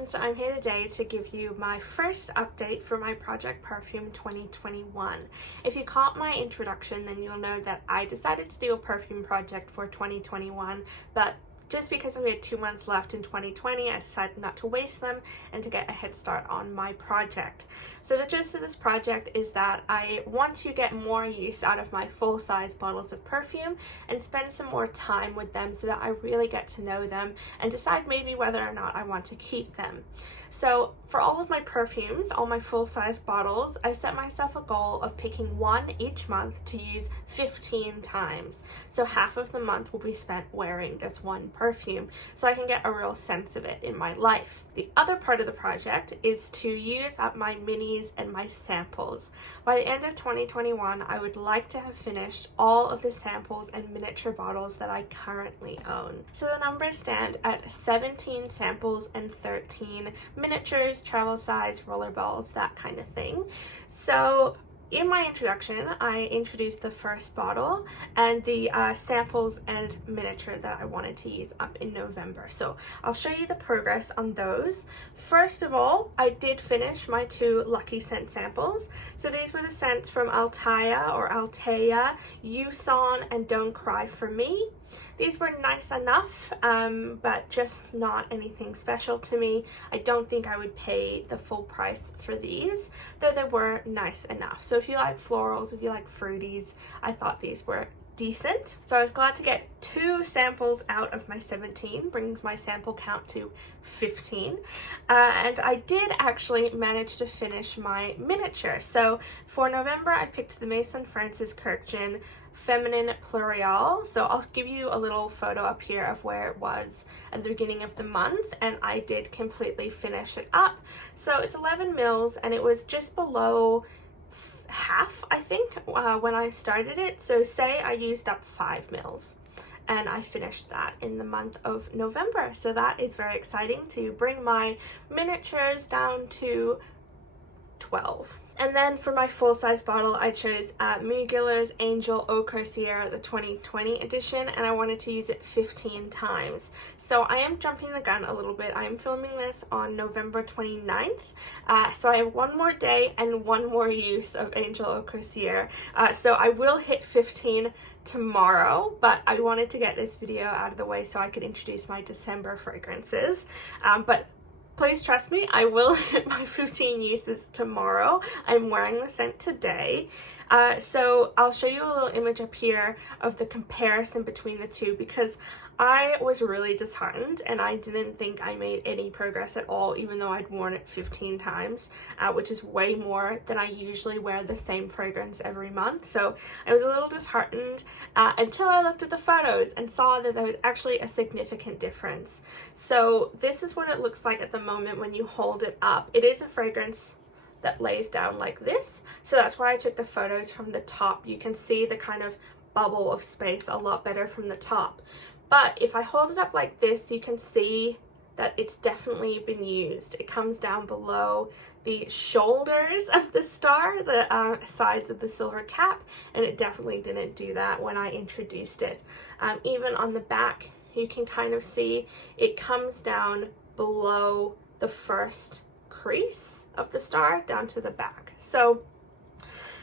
friends, I'm here today to give you my first update for my Project Perfume 2021. If you caught my introduction, then you'll know that I decided to do a perfume project for 2021, but just because we had 2 months left in 2020, I decided not to waste them and to get a head start on my project. So the gist of this project is that I want to get more use out of my full-size bottles of perfume and spend some more time with them so that I really get to know them and decide maybe whether or not I want to keep them. So for all of my perfumes, all my full-size bottles, I set myself a goal of picking one each month to use 15 times. So half of the month will be spent wearing this one perfume so I can get a real sense of it in my life. The other part of the project is to use up my minis and my samples. By the end of 2021, I would like to have finished all of the samples and miniature bottles that I currently own. So the numbers stand at 17 samples and 13 miniatures, travel size, roller balls, that kind of thing. So in my introduction, I introduced the first bottle and the samples and miniature that I wanted to use up in November. So I'll show you the progress on those. First of all, I did finish my 2 Lucky Scent samples. So these were the scents from Altea or Altea, Yuson, and Don't Cry For Me. These were nice enough, but just not anything special to me. I don't think I would pay the full price for these, though they were nice enough. So if you like florals, if you like fruities, I thought these were decent. So I was glad to get 2 samples out of my 17, brings my sample count to 15. And I did actually manage to finish my miniature. So for November, I picked the Maison Francis Kurkdjian Feminine Plurial. So I'll give you a little photo up here of where it was at the beginning of the month, and I did completely finish it up. So it's 11 mils and it was just below half, I think, when I started it. So say I used up 5 mils and I finished that in the month of November. So that is very exciting to bring my miniatures down to 12. And then for my full-size bottle, I chose Mugler's Angel Eau Crociere, the 2020 edition, and I wanted to use it 15 times. So I am jumping the gun a little bit. I am filming this on November 29th, so I have 1 more day and 1 more use of Angel Eau Crociere. So I will hit 15 tomorrow, but I wanted to get this video out of the way so I could introduce my December fragrances. But please trust me, I will hit my 15 uses tomorrow. I'm wearing the scent today. So I'll show you a little image up here of the comparison between the two, because I was really disheartened and I didn't think I made any progress at all, even though I'd worn it 15 times, which is way more than I usually wear the same fragrance every month. So I was a little disheartened until I looked at the photos and saw that there was actually a significant difference. So this is what it looks like at the moment when you hold it up. It is a fragrance that lays down like this, so that's why I took the photos from the top. You can see the kind of bubble of space a lot better from the top. But if I hold it up like this, you can see that it's definitely been used. It comes down below the shoulders of the star, the sides of the silver cap, and it definitely didn't do that when I introduced it. Even on the back, you can kind of see it comes down below the first crease of the star down to the back. So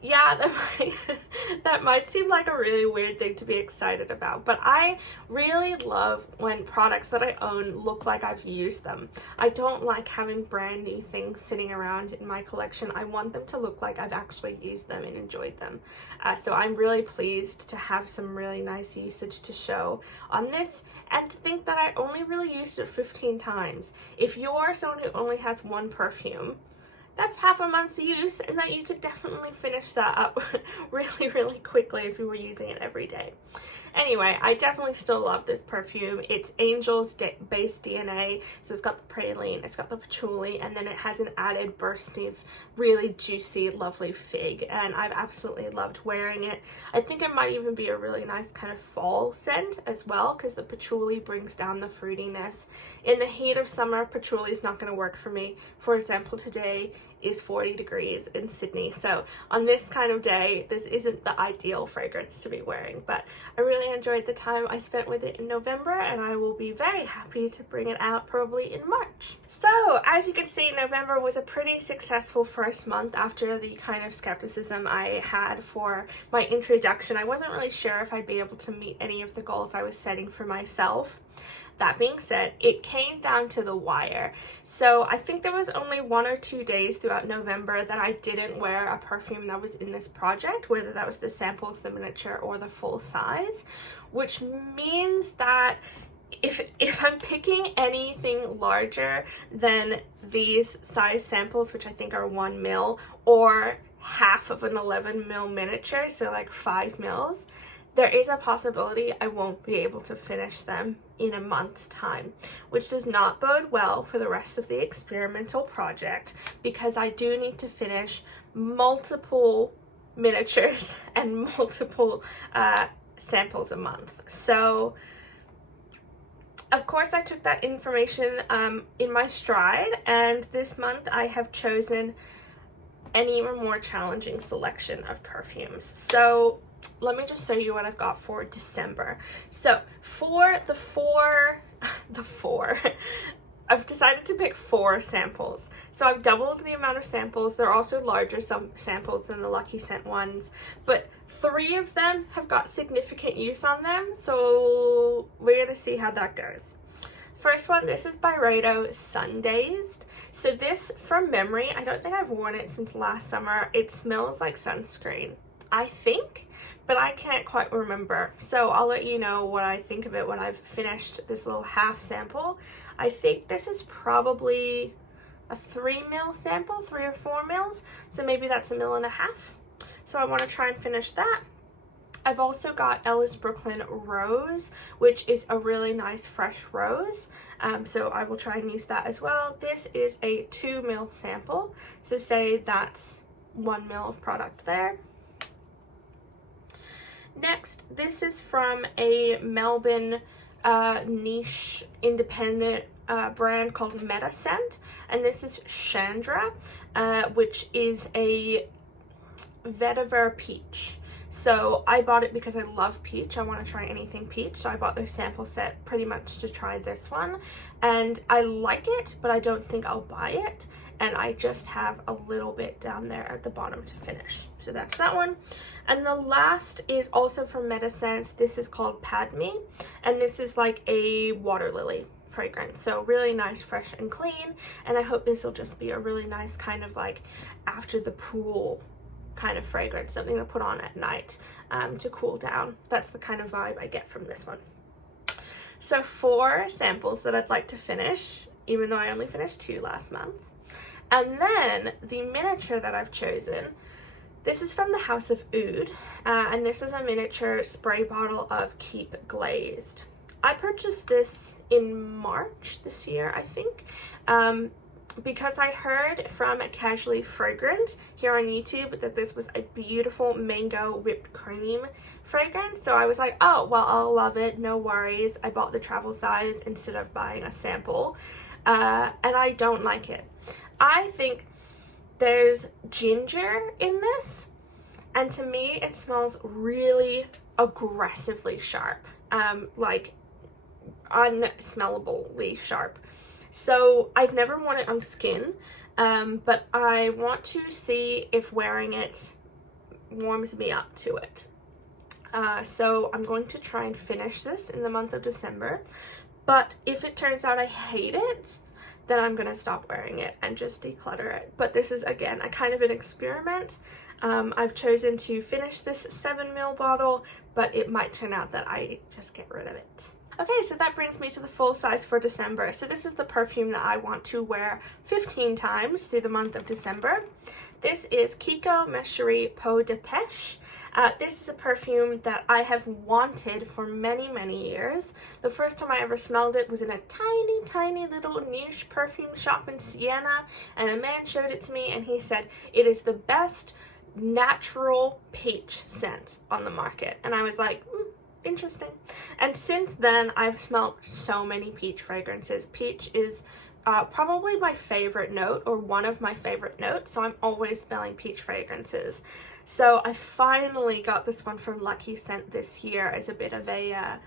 yeah, that might seem like a really weird thing to be excited about, but I really love when products that I own look like I've used them. I don't like having brand new things sitting around in my collection. I want them to look like I've actually used them and enjoyed them. So I'm really pleased to have some really nice usage to show on this, and to think that I only really used it 15 times. If you're someone who only has 1 perfume, that's half a month's use, and that you could definitely finish that up really quickly if you were using it every day. Anyway, I definitely still love this perfume. It's Angel's base DNA, so it's got the praline, it's got the patchouli, and then it has an added burst of really juicy, lovely fig, and I've absolutely loved wearing it. I think it might even be a really nice kind of fall scent as well, because the patchouli brings down the fruitiness. In the heat of summer, patchouli is not going to work for me. For example, today is 40 degrees in Sydney. So on this kind of day, this isn't the ideal fragrance to be wearing, but I really enjoyed the time I spent with it in November, and I will be very happy to bring it out probably in March. So as you can see, November was a pretty successful first month after the kind of skepticism I had for my introduction. I wasn't really sure if I'd be able to meet any of the goals I was setting for myself. That being said, it came down to the wire. So I think there was only 1 or 2 days throughout November that I didn't wear a perfume that was in this project, whether that was the samples, the miniature, or the full size, which means that if I'm picking anything larger than these size samples, which I think are 1 ml, or half of an 11 ml miniature, so like 5 mils, there is a possibility I won't be able to finish them in a month's time, which does not bode well for the rest of the experimental project, because I do need to finish multiple miniatures and multiple samples a month. So of course I took that information in my stride, and this month I have chosen an even more challenging selection of perfumes. So let me just show you what I've got for December. So for the four, I've decided to pick 4 samples. So I've doubled the amount of samples. They're also larger some samples than the Lucky Scent ones, but 3 of them have got significant use on them. So we're gonna see how that goes. First one, this is Byredo Sundazed. So this, from memory, I don't think I've worn it since last summer. It smells like sunscreen, I think, but I can't quite remember. So I'll let you know what I think of it when I've finished this little half sample. I think this is probably a 3 ml sample, 3 or 4 mils. So maybe that's 1.5 mils. So I want to try and finish that. I've also got Ellis Brooklyn Rose, which is a really nice fresh rose. So I will try and use that as well. This is a 2 ml sample. So say that's 1 ml of product there. Next, this is from a Melbourne niche independent brand called Meta Scent, and this is Chandra, which is a vetiver peach. So I bought it because I love peach. I want to try anything peach, so I bought the sample set pretty much to try this one, and I like it, but I don't think I'll buy it, and I just have a little bit down there at the bottom to finish. So that's that one. And the last is also from Meta Scent. This is called Padme, and this is like a water lily fragrance. So really nice, fresh and clean, and I hope this will just be a really nice kind of like after the pool kind of fragrance, something to put on at night to cool down. That's the kind of vibe I get from this one. So 4 samples that I'd like to finish, even though I only finished 2 last month. And then the miniature that I've chosen, this is from the House of Oud, and this is a miniature spray bottle of Keep Glazed. I purchased this in March this year, I think, because I heard from Casually Fragrant here on YouTube that this was a beautiful mango whipped cream fragrance. So I was like, oh, well, I'll love it, no worries. I bought the travel size instead of buying a sample, and I don't like it. I think there's ginger in this, and to me it smells really aggressively sharp, like unsmellably sharp. So I've never worn it on skin, but I want to see if wearing it warms me up to it. So I'm going to try and finish this in the month of December, but if it turns out I hate it, then I'm gonna stop wearing it and just declutter it. But this is, again, a kind of an experiment. I've chosen to finish this 7 ml bottle, but it might turn out that I just get rid of it. Okay, so that brings me to the full size for December. So this is the perfume that I want to wear 15 times through the month of December. This is Kiko Mecherie Peau de Pêche. This is a perfume that I have wanted for many, many years. The first time I ever smelled it was in a tiny, tiny little niche perfume shop in Siena, and a man showed it to me and he said, it is the best natural peach scent on the market. And I was like, interesting. And since then I've smelled so many peach fragrances. Peach is probably my favorite note, or one of my favorite notes, so I'm always smelling peach fragrances. So I finally got this one from Lucky Scent this year as a bit of a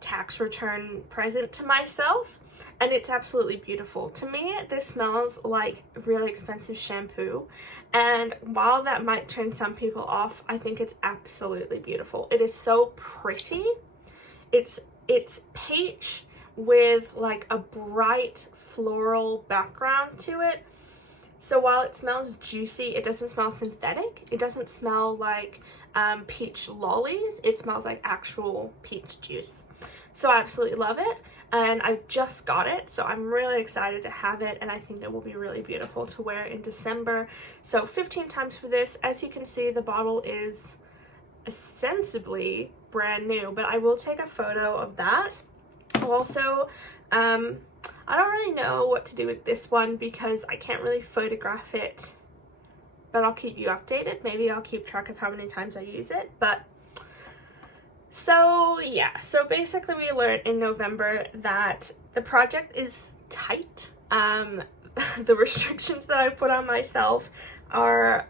tax return present to myself, and it's absolutely beautiful. To me, this smells like really expensive shampoo, and while that might turn some people off, I think it's absolutely beautiful. It is so pretty. It's peach with like a bright floral background to it. So while it smells juicy, it doesn't smell synthetic. It doesn't smell like peach lollies. It smells like actual peach juice. So I absolutely love it, and I just got it, so I'm really excited to have it, and I think it will be really beautiful to wear in December. So 15 times for this. As you can see, the bottle is ostensibly brand new, but I will take a photo of that. Also, I don't really know what to do with this one because I can't really photograph it, but I'll keep you updated. Maybe I'll keep track of how many times I use it. But so yeah, so basically we learned in November that the project is tight. The restrictions that I put on myself are,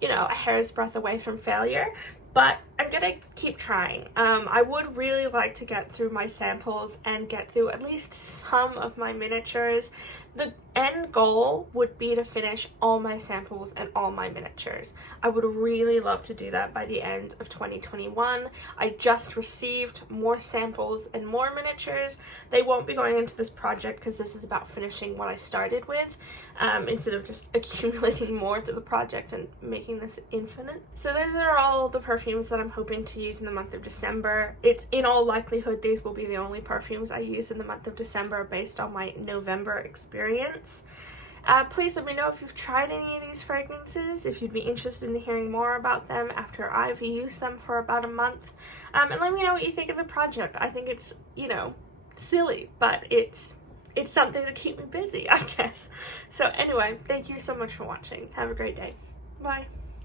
you know, a hair's breadth away from failure. But I'm gonna keep trying. I would really like to get through my samples and get through at least some of my miniatures. The end goal would be to finish all my samples and all my miniatures. I would really love to do that by the end of 2021. I just received more samples and more miniatures. They won't be going into this project because this is about finishing what I started with, instead of just accumulating more to the project and making this infinite. So those are all the perfumes that I'm hoping to use in the month of December. It's in all likelihood these will be the only perfumes I use in the month of December based on my November experience. Please let me know if you've tried any of these fragrances, if you'd be interested in hearing more about them after I've used them for about a month, and let me know what you think of the project. I think it's, you know, silly, but it's something to keep me busy, I guess. So anyway, thank you so much for watching. Have a great day. Bye.